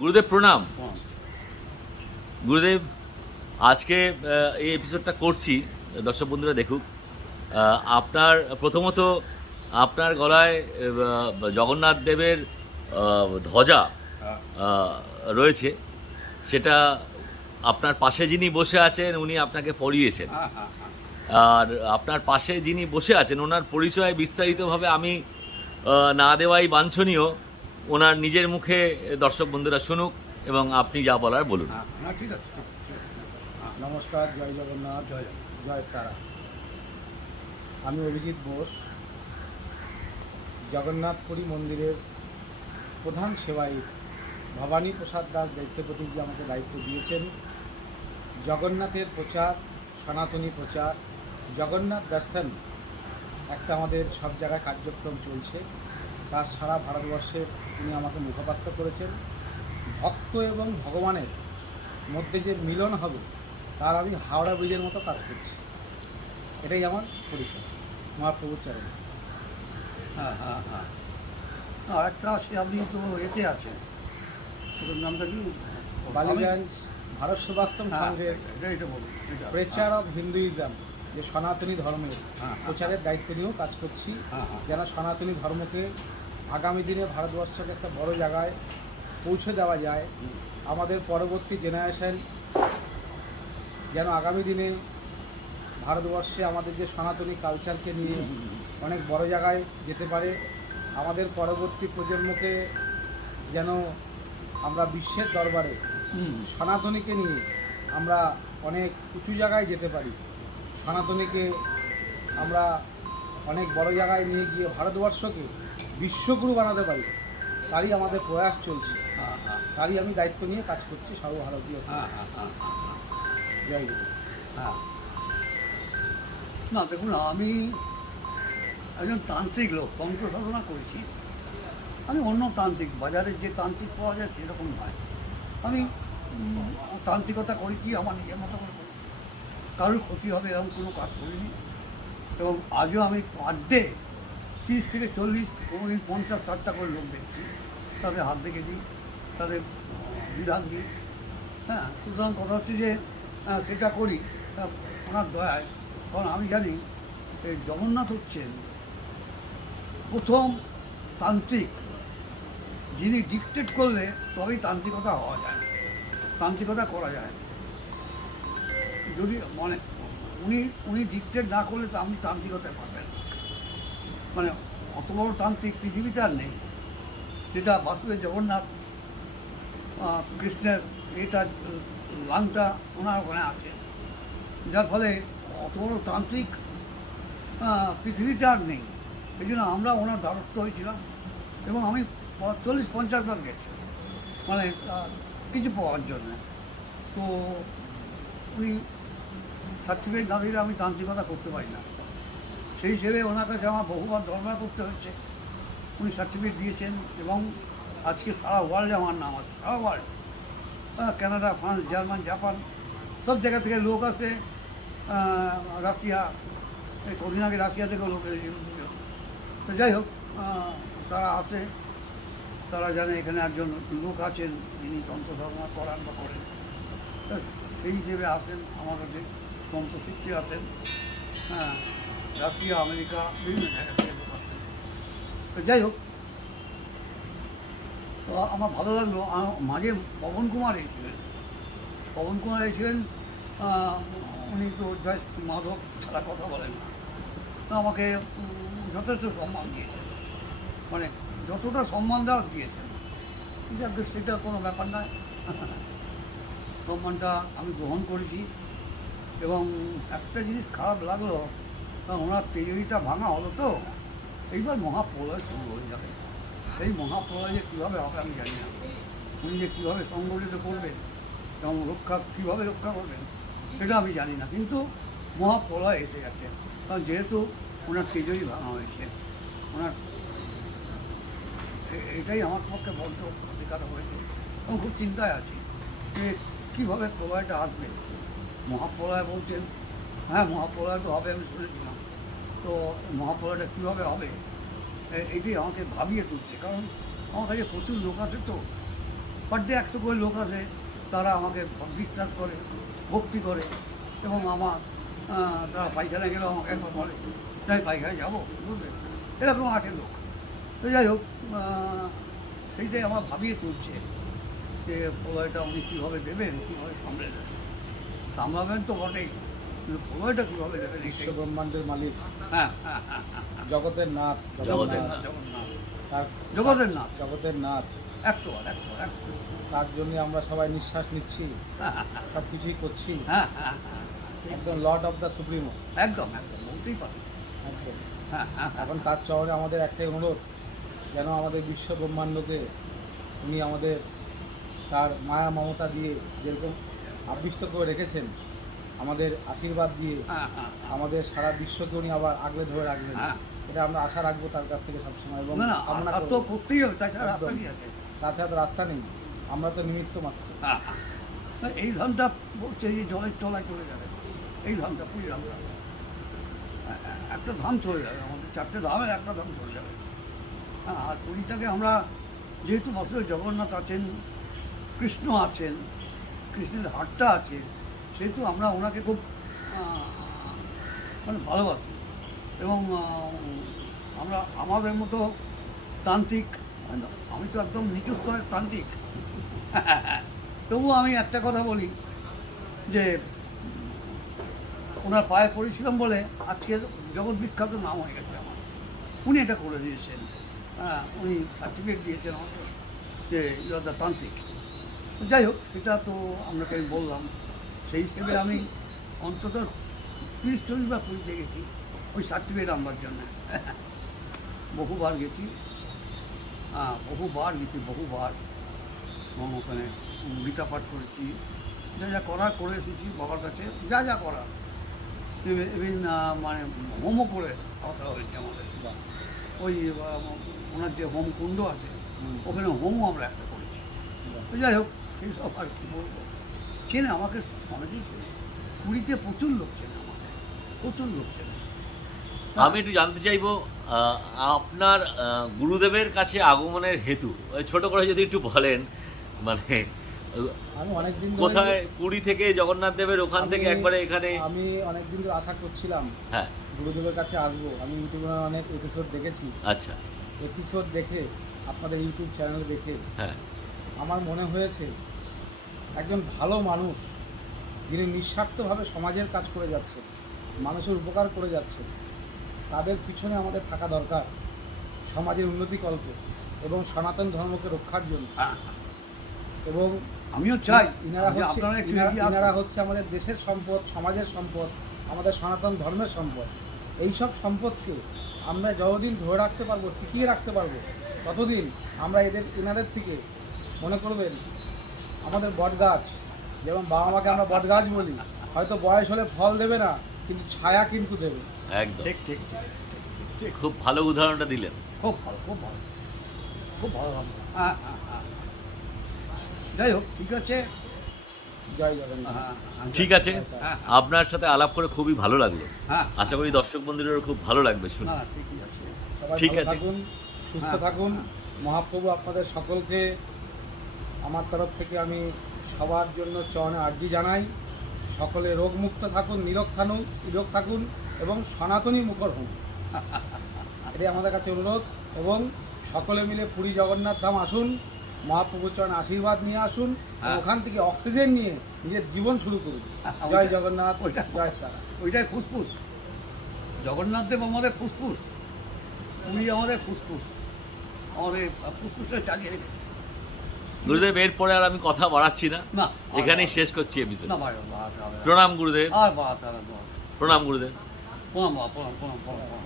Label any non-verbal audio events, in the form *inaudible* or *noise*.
গুরুদেব প্রণাম। গুরুদেব, আজকে এই এপিসোডটা করছি। দর্শক বন্ধুরা দেখুক আপনার, প্রথমত আপনার গলায় জগন্নাথ দেবের ধ্বজা রয়েছে। সেটা আপনার পাশে যিনি বসে আছেন, উনি আপনাকে পরিয়েছেন আর আপনার পাশে যিনি বসে আছেন ওনার পরিচয় বিস্তারিতভাবে আমি না দেওয়াই বাঞ্ছনীয়। ওনার নিজের মুখে দর্শক বন্ধুরা শুনুক এবং আপনি যা বলার বলুন। হ্যাঁ হ্যাঁ ঠিক আছে। হ্যাঁ, নমস্কার জয় জগন্নাথ জয় জয় তারা। আমি অভিজিৎ বোস জগন্নাথপুরী মন্দিরের প্রধান সেবায়িত ভবানী প্রসাদ দাস দায়িত্বপতি যে আমাকে দায়িত্ব দিয়েছেন জগন্নাথের প্রচার সনাতনী প্রচার জগন্নাথ দর্শন একটা আমাদের সব জায়গায় কার্যক্রম চলছে। তার সারা ভারতবর্ষে তিনি আমাকে মুখপাত্র করেছেন। ভক্ত এবং ভগবানের মধ্যে যে মিলন হবে তার আমি হাওড়া ব্রিজের মতো কাজ করছি। এটাই আমার পরিচয় মহাপ্রভুর চরণে। হ্যাঁ হ্যাঁ হ্যাঁ। আর একটা আছে আপনি তো এতে আছেন। নামটা কি? বালিগঞ্জ ভারত বলুন এটা। প্রেচার অফ হিন্দুইজম যে সনাতনী ধর্মের হ্যাঁ। প্রচারের দায়িত্ব নিয়েও কাজ করছি। হ্যাঁ, হ্যাঁ। যেন সনাতনী ধর্মকে আগামী দিনে ভারতবর্ষকে একটা বড় জায়গায় পৌঁছে দেওয়া যায় আমাদের পরবর্তী জেনারেশন যেন আগামী দিনে ভারতবর্ষে আমাদের যে সনাতনী কালচারকে নিয়ে অনেক বড় জায়গায় যেতে পারে আমাদের পরবর্তী প্রজন্মকে যেন আমরা বিশ্বের দরবারে সনাতনীকে নিয়ে আমরা অনেক উঁচু জায়গায় যেতে পারি। সনাতনীকে আমরা অনেক বড় জায়গায় নিয়ে গিয়ে ভারতবর্ষকে বিশ্বগুরু বানাতে পারি তারই আমাদের প্রয়াস চলছে। তারই আমি দায়িত্ব নিয়ে কাজ করছি সর্বভারতীয় হ্যাঁ হ্যাঁ হ্যাঁ জয় গুরু। হ্যাঁ। না দেখুন আমি একজন তান্ত্রিক লোক তন্ত্র সাধনা করেছি। আমি অন্য তান্ত্রিক বাজারে যে তান্ত্রিক পাওয়া যায় সেরকম নয়। আমি তান্ত্রিকতা করেছি আমার নিজের মতো করে। কারোর ক্ষতি হবে এরকম কোনো কাজ করিনি। এবং আজও আমি পার ডে তিরিশ থেকে চল্লিশ, কোনোদিন পঞ্চাশ, ষাটটা করে লোক দেখছি। তাদের হাত দেখে দিই তাদের বিধান দিই। হ্যাঁ সুতরাং কথা হচ্ছে যে সেটা করি। ওনার দয়ায়। কারণ আমি জানি এই জগন্নাথ হচ্ছেন প্রথম তান্ত্রিক। যিনি ডিকটেট করলে তবেই তান্ত্রিকতা হওয়া যায়। তান্ত্রিকতা করা যায়। যদি মানে উনি উনি ডিকটেট না করলে তো আপনি তান্ত্রিকতায় পারবেন না। মানে অত বড় তান্ত্রিক পৃথিবীতে আর নেই। যেটা বাসুদেব জগন্নাথ কৃষ্ণের এটা, লাংটা ওনার ওখানে আছে। যার ফলে অত বড় তান্ত্রিক পৃথিবীতে আর নেই। এই জন্য আমরা ওনার দ্বারস্থ হয়েছিলাম এবং আমি চল্লিশ পঞ্চাশ বার গেছি মানে কিছু পাওয়ার জন্য। তো উনি সার্টিফিকেট না দিলে আমি তান্ত্রিকতা করতে পারি না। সেই হিসেবে ওনার কাছে আমার বহুবার দরবার করতে হচ্ছে উনি সার্টিফিকেট দিয়েছেন এবং আজকে সারা ওয়ার্ল্ডে আমার নাম আছে সারা world Canada France German Japan সব জায়গা থেকে লোক আহ, রাশিয়া কদিন আগে রাশিয়া থেকেও লোক তো যাই হোক তারা আসে। তারা জানে এখানে একজন লোক আছেন যিনি তন্ত্র সাধনা করান বা করেন। সেই হিসেবে আসেন আমার কাছে। তন্ত্র শিখতে আসেন হ্যাঁ রাশিয়া, আমেরিকা, বিভিন্ন জায়গা তো যাই হোক, তো আমার ভালো লাগল। মাঝে পবন কুমার এসেছিলেন। পবন কুমার এসেছিলেন উনি তো জয় মাধব ছাড়া কথা বলেন না। তো আমাকে যথেষ্ট সম্মান দিয়েছেন। মানে যতটা সম্মান দেওয়া দিয়েছেন যাক সেটা কোনো ব্যাপার নয়। *laughs* সম্মানটা আমি গ্রহণ করেছি। এবং একটা জিনিস খারাপ লাগল ওনার তেজরিটা ভাঙা হলো তো, এইবার মহাপ্রলয় শুরু হয়ে যাবে। এই মহাপ্রলয় যে কীভাবে হবে আমি জানি না। উনি যে কীভাবে সংগঠিত করবেন, এবং রক্ষা, কীভাবে রক্ষা করবেন, সেটা আমি জানি না। কিন্তু মহাপ্রলয় এসে গেছে। কারণ যেহেতু ওনার তেজরি ভাঙা হয়েছে, ওনার এটাই আমার পক্ষে বড্ড ক্ষতিকারক হয়েছে। এবং খুব চিন্তায় আছি যে কীভাবে প্রলয়টা আসবে। মহাপ্রলয় বলছেন হ্যাঁ মহাপ্রলয় তো হবে, আমি শুনেছিলাম। তো মহাপ্রলয়টা কীভাবে হবে? এটি আমাকে ভাবিয়ে তুলছে, কারণ আমার কাছে প্রচুর লোক আছে তো। পার ডে একশো করে লোক আছে, তারা আমাকে বিশ্বাস করে, ভক্তি করে, এবং আমার তারা পায়খানা গেলেও আমাকে একবার বলে যাই পায়খানায় যাব, বুঝলে? এরকম আছে লোক। তো যাই হোক সেইটাই আমার ভাবিয়ে তুলছে, যে প্রলয়টা উনি কীভাবে দেবেন, কীভাবে সামলাবেন সামলাবেন তো বটেই। প্রলয়টা কীভাবে দেবেন বিশ্ব ব্রহ্মাণ্ডের মালিক। হ্যাঁ হ্যাঁ হ্যাঁ হ্যাঁ জগতের নাথ জগতের তার জগতের নাথ। জগতের নাথ। একশো একশো একশো তার জন্য আমরা সবাই নিঃশ্বাস নিচ্ছি। সব কিছুই করছি। একদম লর্ড অফ দ্য সুপ্রিমো। একদম একদম বলতেই পারি। একদম। এখন তার চরণে আমাদের একটাই অনুরোধ যেন আমাদের বিশ্ব ব্রহ্মাণ্ডকে উনি আমাদের তার মায়া মমতা দিয়ে যেরকম আবিষ্ট করে রেখেছেন আমাদের আশীর্বাদ দিয়ে হ্যাঁ হ্যাঁ আমাদের সারা বিশ্বকে উনি আবার আগলে ধরে রাখবেন। হ্যাঁ। এটা আমরা আশা রাখব তার কাছ থেকে সবসময় এবং করতেই হবে তাছাড়া রাস্তা কি আছে? তাছাড়া তো রাস্তা নেই আমরা তো নিমিত্ত মাত্র। হ্যাঁ। হ্যাঁ এই ধানটা বলছে যে জলের তলায় চলে যাবে। এই ধানটা পুরী এ- এ- একটা ধান চলে যাবে আমাদের চারটে ধামের একটা ধান চলে যাবে। হ্যাঁ আর পুরীটাকে আমরা যেহেতু বছরে জগন্নাথ আছেন কৃষ্ণ আছেন কৃষ্ণের হাটটা আছে, সেহেতু আমরা ওনাকে খুব মানে ভালোবাসি। এবং আমরা আমাদের মতো তান্ত্রিক আমি তো একদম নিচু স্তরের তান্ত্রিক। *laughs* তবুও আমি একটা কথা বলি, যে ওনার পায়ে পড়েছিলাম বলে আজকের জগৎ বিখ্যাত নাম হয়ে গেছে আমার। উনি এটা করে দিয়েছেন। হ্যাঁ উনি সার্টিফিকেট দিয়েছেন আমাকে, যে ইউ আর দ্য তান্ত্রিক। যাই হোক সেটা তো আপনাকে আমি বললাম। সেই হিসেবে আমি অন্তত তিরিশ চল্লিশ বার পুরীতে গেছি ওই সার্টিফিকেট আনবার জন্য। বহুবার গেছি। হ্যাঁ বহুবার গেছি বহুবার। এবং ওখানে গীতা পাঠ করেছি। যা যা করার করে এসেছি বাবার কাছে যা যা করার। ইভিন মানে হোমও করে কথা হয়েছে আমাদের। ওই ওনার যে হোম কুণ্ড আছে ওখানে হোমও আমরা একটা করেছি। যাই হোক সেই আর কি বলব? চেনে আমাকে অনেকেই চেনে। পুরীতে প্রচুর লোক চেনে আমাকে। প্রচুর লোক চেনে। আমি একটু জানতে চাইব আপনার গুরুদেবের কাছে আগমনের হেতু। ওই ছোট করে যদি একটু বলেন মানে আমি অনেকদিন কোথায় পুরী থেকে জগন্নাথ দেবের ওখান থেকে একবারে এখানে আমি অনেকদিন ধরে আশা করছিলাম হ্যাঁ। গুরুদেবের কাছে আসব। আমি ইউটিউবে অনেক এপিসোড দেখেছি। আচ্ছা। এপিসোড দেখে আপনাদের ইউটিউব চ্যানেল দেখে হ্যাঁ। আমার মনে হয়েছে একজন ভালো মানুষ যিনি নিঃস্বার্থভাবে সমাজের কাজ করে যাচ্ছে মানুষের উপকার করে যাচ্ছে তাদের পিছনে আমাদের থাকা দরকার সমাজের উন্নতিকল্পে এবং সনাতন ধর্মকে রক্ষার জন্য। হ্যাঁ। এবং আমিও চাই ইনারা হচ্ছে ইনারা হচ্ছে আমাদের দেশের সম্পদ সমাজের সম্পদ আমাদের সনাতন ধর্মের সম্পদ। এই সব সম্পদকে আমরা যতদিন ধরে রাখতে পারব টিকিয়ে রাখতে পারব ততদিন আমরা এদের এনাদের থেকে মনে করবেন? আমাদের বট গাছ যেমন বাবা মাকে আমরা বট গাছ বলি হয়তো বয়স হলে ফল দেবে না কিন্তু ছায়া কিন্তু দেবে। একদম। ঠিক ঠিক ঠিক, খুব ভালো উদাহরণটা দিলেন। খুব ভালো খুব ভালো খুব ভালো ভালো হ্যাঁ হ্যাঁ হ্যাঁ। যাই হোক ঠিক আছে? ঠিক আছে। হ্যাঁ, আপনার সাথে আলাপ করে খুবই ভালো লাগল। হ্যাঁ। আশা করি দর্শক বন্ধুদেরও খুব ভালো লাগবে শুনে। ঠিকই আছে। ঠিক আছে। সুস্থ। থাকুন। মহাপ্রভু আপনাদের সকলকে আমার তরফ থেকে আমি সবার জন্য চরণে আর্জি জানাই। সকলে রোগমুক্ত থাকুন নিরোগ থাকুন নিরোগ থাকুন এবং সনাতনী মুখর হন। এটাই আমাদের কাছে অনুরোধ এবং সকলে মিলে পুরী জগন্নাথ ধাম আসুন মহাপ্রভুর চরণ আশীর্বাদ নিয়ে আসুন হ্যাঁ। ওখান থেকে অক্সিজেন নিয়ে নিজের জীবন শুরু করুন। হ্যাঁ, জয় জগন্নাথ ওইটা- জয় তারা। ওইটাই ফুসফুস। জগন্নাথ দেব আমাদের ফুসফুস। পুরী আমাদের ফুসফুস। আমাদের ফুসফুসটা চালিয়ে রেখেছে। গুরুদেব এরপরে আর আমি কথা বাড়াচ্ছি না। এখানেই শেষ করছি এপিসোড। প্রণাম গুরুদেব। প্রণাম গুরুদেব। প্রণাম প্রণাম প্রণাম প্রণাম।